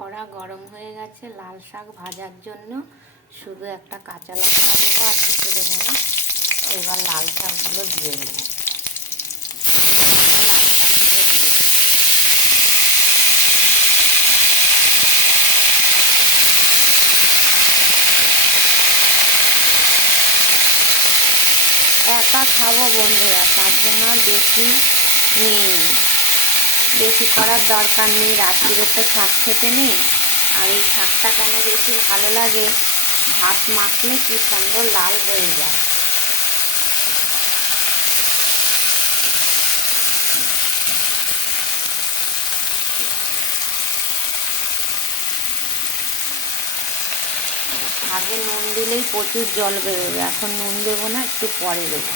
কড়া গরম হয়ে গেছে লাল শাক ভাজার জন্য। শুধু একটা কাঁচা লঙ্কা দেবো, আর কিছু দেবো না। এবার লাল শাকগুলো দিয়ে দেবো। লাল শাকগুলো দিয়ে দেবো। একা খাবো বন্ধুরা, তার জন্য বেশি নিই, বেশি করার দরকার নেই। রাত্রিরে তো শাক খেতে নেই। আর এই শাকটা কেন বেশি ভালো লাগে, ভাত মাখলে কি সুন্দর লাল হয়ে যায়। আগে নুন দিলেই প্রচুর জল বেরোবে, এখন নুন দেবো না, একটু পরে দেবো।